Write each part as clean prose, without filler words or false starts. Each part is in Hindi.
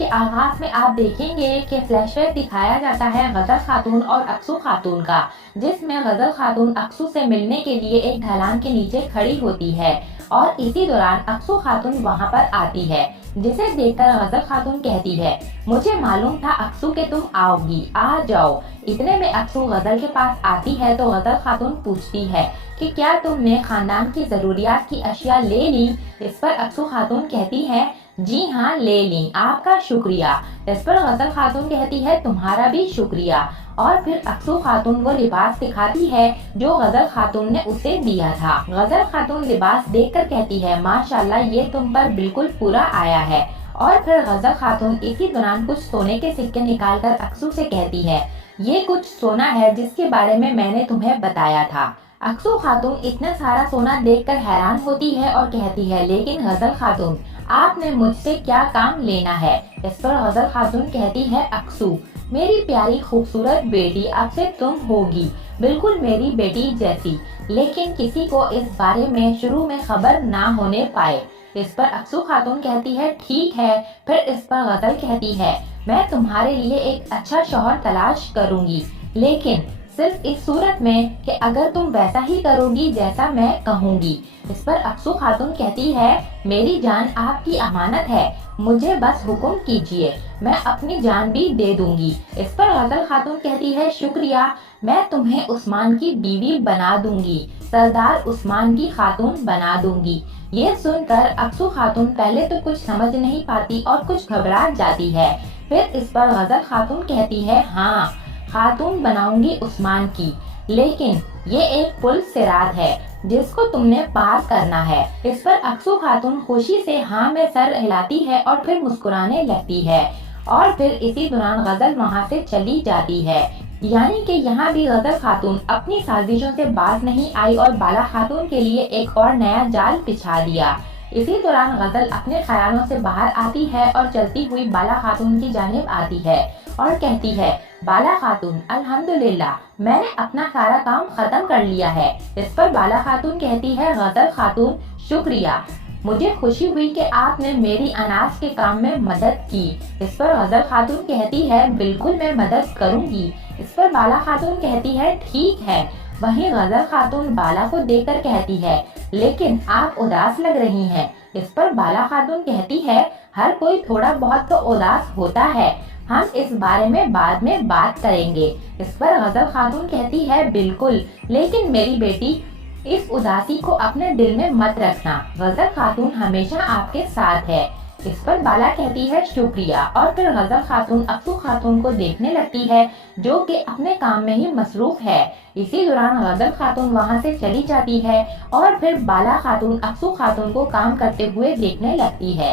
के आगाज में आप देखेंगे कि फ्लैशबैक दिखाया जाता है गजल खातून और अक्सू खातून का, जिसमें गजल खातून अक्सू से मिलने के लिए एक ढलान के नीचे खड़ी होती है और इसी दौरान अक्सू खातून वहां पर आती है, जिसे देखकर गजल खातून कहती है, मुझे मालूम था अक्सू के तुम आओगी, आ जाओ। इतने में अक्सू गजल के पास आती है तो गजल खातून पूछती है कि क्या तुमने खानदान की जरूरियात की अशिया ले ली। इस पर अक्सू खातून कहती है, जी हाँ ले ली, आपका शुक्रिया। इस पर गजल खातून कहती है, तुम्हारा भी शुक्रिया। और फिर अक्सू खातून वो लिबास दिखाती है जो गजल खातून ने उसे दिया था। गजल खातून लिबास देखकर कहती है, माशाल्लाह ये तुम पर बिल्कुल पूरा आया है। और फिर गजल खातून इसी दौरान कुछ सोने के सिक्के निकालकर अक्सू से कहती है, ये कुछ सोना है जिसके बारे में मैंने तुम्हें बताया था। अक्सू खातून इतना सारा सोना देखकर हैरान होती है और कहती है, लेकिन गजल खातून आपने मुझसे क्या काम लेना है। इस पर गजल खातून कहती है, अक्सू मेरी प्यारी खूबसूरत बेटी अब से तुम होगी, बिल्कुल मेरी बेटी जैसी, लेकिन किसी को इस बारे में शुरू में खबर ना होने पाए। इस पर अक्सू खातून कहती है, ठीक है। फिर इस पर गजल कहती है, मैं तुम्हारे लिए एक अच्छा शौहर तलाश करूंगी, लेकिन सिर्फ इस सूरत में कि अगर तुम वैसा ही करोगी जैसा मैं कहूँगी। इस पर अक्सू खातून कहती है, मेरी जान आपकी अमानत है, मुझे बस हुक्म कीजिए, मैं अपनी जान भी दे दूंगी। इस पर गजल खातून कहती है, शुक्रिया, मैं तुम्हें उस्मान की बीवी बना दूंगी, सरदार उस्मान की खातून बना दूंगी। ये सुनकर अक्सू खातून पहले तो कुछ समझ नहीं पाती और कुछ घबरा जाती है। फिर इस पर गजल खातून कहती है, हाँ खातून बनाऊंगी उस्मान की, लेकिन ये एक पुल सिरात है जिसको तुमने पार करना है। इस पर अक्सू खातून खुशी से हाँ में सर हिलाती है और फिर मुस्कुराने लगती है और फिर इसी दौरान गजल वहाँ से चली जाती है। यानी कि यहाँ भी गजल खातून अपनी साजिशों से बाज नहीं आई और बाला खातून के लिए एक और नया जाल बिछा दिया। इसी दौरान गजल अपने ख्यालों से बाहर आती है और चलती हुई बाला खातून की जानिब आती है और कहती है, बाला खातून अल्हम्दुलिल्लाह मैंने अपना सारा काम खत्म कर लिया है। इस पर बाला खातून कहती है, गजल खातून शुक्रिया, मुझे खुशी हुई कि आपने मेरी अनाज के काम में मदद की। इस पर गजल खातून कहती है, बिल्कुल मैं मदद करूंगी। इस पर बाला खातून कहती है, ठीक है। वहीं गजल खातून बाला को देखकर कहती है, लेकिन आप उदास लग रही हैं। इस पर बाला खातून कहती है, हर कोई थोड़ा बहुत तो उदास होता है, हम इस बारे में बाद में बात करेंगे। इस पर गजल खातून कहती है, बिल्कुल, लेकिन मेरी बेटी इस उदासी को अपने दिल में मत रखना, गजल खातून हमेशा आपके साथ है। इस पर बाला कहती है, शुक्रिया। और फिर गजल खातून अक्सू खातून को देखने लगती है जो कि अपने काम में ही मसरूफ है। इसी दौरान गजल खातून वहां से चली जाती है और फिर बाला खातून अक्सू खातून को काम करते हुए देखने लगती है।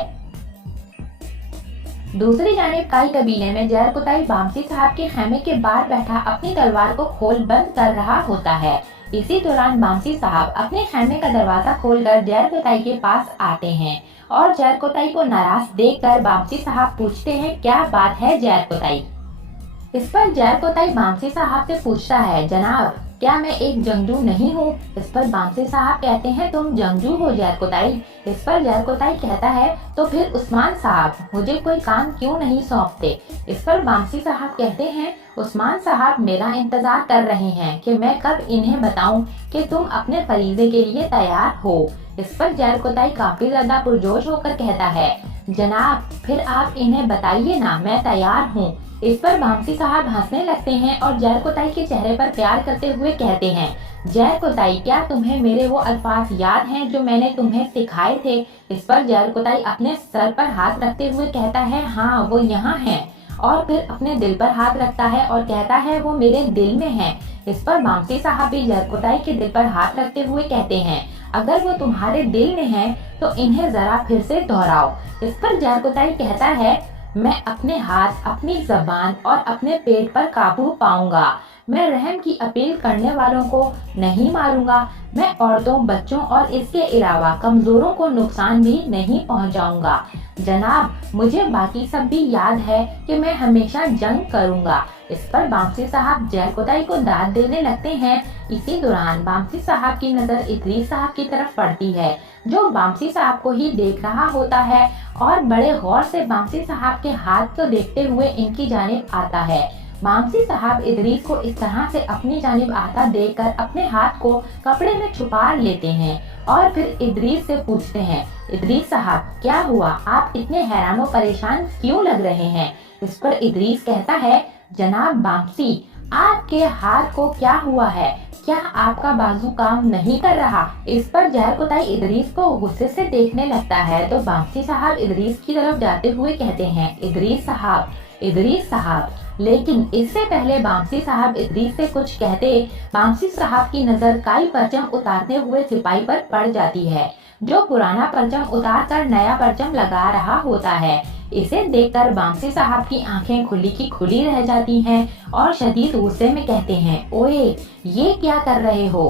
दूसरी जानिब काई कबीले में जहर कुताई बामसी साहब के खेमे के बाहर बैठा अपनी तलवार को खोल बंद कर रहा होता है। इसी दौरान बामसी साहब अपने खेमे का दरवाजा खोलकर जहर कुताई के पास आते हैं और जहर कुताई को नाराज देखकर बामसी साहब पूछते हैं, क्या बात है जहर कुताई। इस पर जहर कुताई बामसी साहब से पूछता है, जनाब क्या मैं एक जंगजू नहीं हूँ। इस पर बामसी साहब कहते हैं, तुम जंगजू हो जहर कुताई। इस पर जहर कुताई कहता है, तो फिर उस्मान साहब मुझे कोई काम क्यों नहीं सौंपते। इस पर बामसी साहब कहते हैं, उस्मान साहब मेरा इंतजार कर रहे हैं कि मैं कब इन्हें बताऊं कि तुम अपने फरीजे के लिए तैयार हो। इस पर जहर कुताई काफी ज्यादा पुरजोश होकर कहता है, जनाब फिर आप इन्हें बताइए ना, मैं तैयार हूँ। इस पर बामसी साहब हंसने लगते हैं और जहर कुताई के चेहरे पर प्यार करते हुए कहते हैं, जहर कुताई क्या तुम्हें मेरे वो अल्फाज याद हैं जो मैंने तुम्हें सिखाए थे। इस पर जहर कुताई अपने सर पर हाथ रखते हुए कहता है, हाँ वो यहाँ है। और फिर अपने दिल पर हाथ रखता है और कहता है, वो मेरे दिल में है। इस पर बामसी साहब भी जहर कुताई के दिल पर हाथ रखते हुए कहते हैं, अगर वो तुम्हारे दिल में है तो इन्हें जरा फिर से दोहराओ। इस पर जहर कुताई कहता है, मैं अपने हाथ, अपनी जबान और अपने पेट पर काबू पाऊंगा। मैं रहम की अपील करने वालों को नहीं मारूंगा। मैं औरतों, बच्चों और इसके अलावा कमजोरों को नुकसान भी नहीं पहुंचाऊंगा। जनाब, मुझे बाकी सब भी याद है कि मैं हमेशा जंग करूंगा। इस पर बामसी साहब जैलकोदाई को दाद देने लगते हैं। इसी दौरान बामसी साहब की नजर इदरीस साहब की तरफ पड़ती है, जो बामसी साहब को ही देख रहा होता है और बड़े गौर से बामसी साहब के हाथ को देखते हुए इनकी जानिब आता है। बामसी साहब इदरीस को इस तरह से अपनी जानिब आता देखकर अपने हाथ को कपड़े में छुपा लेते हैं और फिर इदरीस से पूछते हैं, इदरीस साहब क्या हुआ, आप इतने हैरान और परेशान क्यों लग रहे हैं? इस पर इदरीस कहता है, जनाब बामसी, आपके हाथ को क्या हुआ है? क्या आपका बाजू काम नहीं कर रहा? इस पर जहरकोताई इदरीस को गुस्से से देखने लगता है तो बामसी साहब इदरीस की तरफ जाते हुए कहते हैं, इदरीस साहब। लेकिन इससे पहले बामसी साहब इदरीस से कुछ कहते, बामसी साहब की नजर काई परचम उतारते हुए सिपाही पर पड़ जाती है, जो पुराना परचम उतार कर नया परचम लगा रहा होता है। इसे देखकर बामसी साहब की आंखें खुली की खुली रह जाती हैं और शदीद गुस्से में कहते हैं, ओए ये क्या कर रहे हो?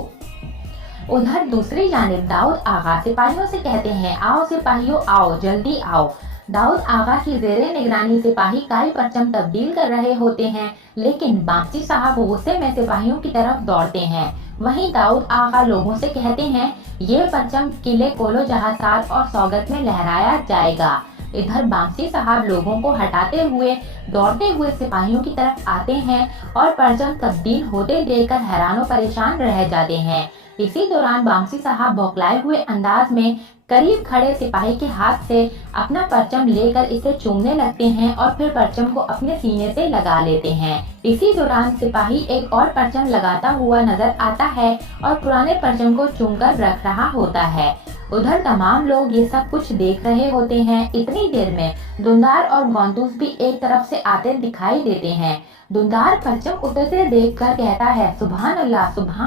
उधर दूसरी जानिब दाऊद आगा सिपाहियों से कहते हैं, आओ सिपाहियों आओ, जल्दी आओ। दाऊद आगा की जेरे निगरानी सिपाही काई परचम तब्दील कर रहे होते हैं, लेकिन बामसी साहब गुस्से में सिपाहियों की तरफ दौड़ते हैं। वहीं दाऊद आगा लोगों से कहते हैं, ये परचम किले कोलो जहासात और सौगत में लहराया जाएगा। इधर बामसी साहब लोगों को हटाते हुए दौड़ते हुए सिपाहियों की तरफ आते हैं और परचम तब्दील होते देखकर हैरान और परेशान रह जाते हैं। इसी दौरान बामसी साहब बौखलाए हुए अंदाज में करीब खड़े सिपाही के हाथ से अपना परचम लेकर इसे चूमने लगते हैं और फिर परचम को अपने सीने से लगा लेते हैं। इसी दौरान सिपाही एक और परचम लगाता हुआ नजर आता है और पुराने परचम को चूमकर रख रहा होता है। उधर तमाम लोग ये सब कुछ देख रहे होते हैं। इतनी देर में दुंदार और गौंदूस भी एक तरफ से आते दिखाई देते हैं। दुंदार परचम उतरते देखकर कहता है, सुभान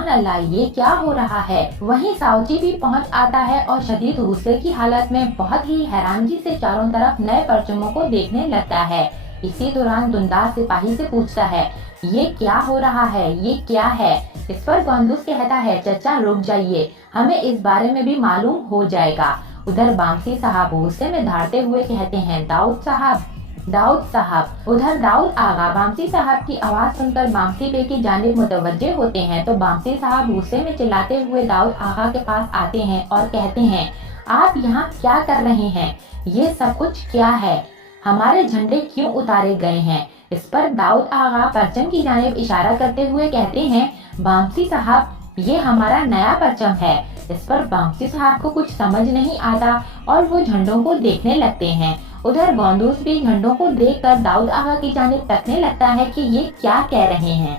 अल्लाह, ये क्या हो रहा है? वहीं साउची भी पहुंच आता है और शदीद गुस्से की हालत में बहुत ही हैरानगी से चारों तरफ नए परचमों को देखने लगता है। इसी दौरान दुंदार सिपाही से पूछता है, ये क्या हो रहा है, ये क्या है? इस पर गौंदूस कहता है, चचा रुक जाइए, हमें इस बारे में भी मालूम हो जाएगा। उधर बामसी साहब गुस्से में धारते हुए कहते हैं, दाऊद साहब। उधर दाऊद आगा बामसी साहब की आवाज सुनकर बामसी पे की जानिब मुतवज्जे होते हैं तो बामसी साहब गुस्से में चिल्लाते हुए दाऊद आगा के पास आते हैं और कहते हैं, आप यहाँ क्या कर रहे हैं? ये सब कुछ क्या है? हमारे झंडे क्यों उतारे गए हैं? इस पर दाऊद आगा परचम की जानिब इशारा करते हुए कहते हैं, बामसी साहब, ये हमारा नया परचम है। इस पर बामसी साहब को कुछ समझ नहीं आता और वो झंडों को देखने लगते हैं। उधर गौंदूस भी झंडों को देखकर दाऊद आगा की जानिब तकने लगता है कि ये क्या कह रहे हैं।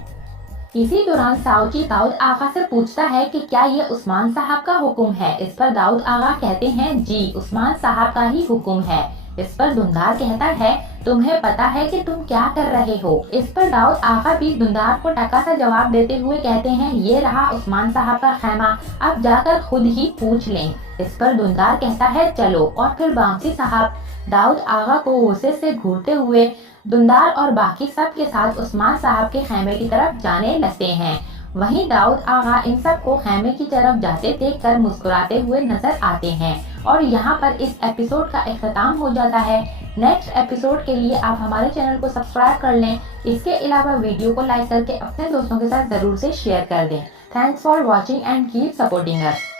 इसी दौरान साउची दाऊद आगा से पूछता है कि क्या ये उस्मान साहब का हुक्म है? इस पर दाऊद आगा कहते हैं, जी उस्मान साहब का ही हुक्म है। इस पर दुंदार कहता है, तुम्हें पता है कि तुम क्या कर रहे हो? इस पर दाऊद आगा भी दुंदार को टका सा जवाब देते हुए कहते हैं, ये रहा उस्मान साहब का खैमा, अब जाकर खुद ही पूछ लें। इस पर दुंदार कहता है, चलो। और फिर बामसी साहब दाऊद आगा को गुस्से से घूरते हुए दुंदार और बाकी सब के साथ उस्मान साहब के खैमे की तरफ जाने लगते हैं। वहीं दाऊद आगा इन सब को खैमे की तरफ जाते देखकर मुस्कुराते हुए नजर आते हैं और यहाँ पर इस एपिसोड का इख्तिताम हो जाता है। नेक्स्ट एपिसोड के लिए आप हमारे चैनल को सब्सक्राइब कर लें। इसके अलावा वीडियो को लाइक करके अपने दोस्तों के साथ जरूर से शेयर कर दें। Thanks for watching and keep supporting us.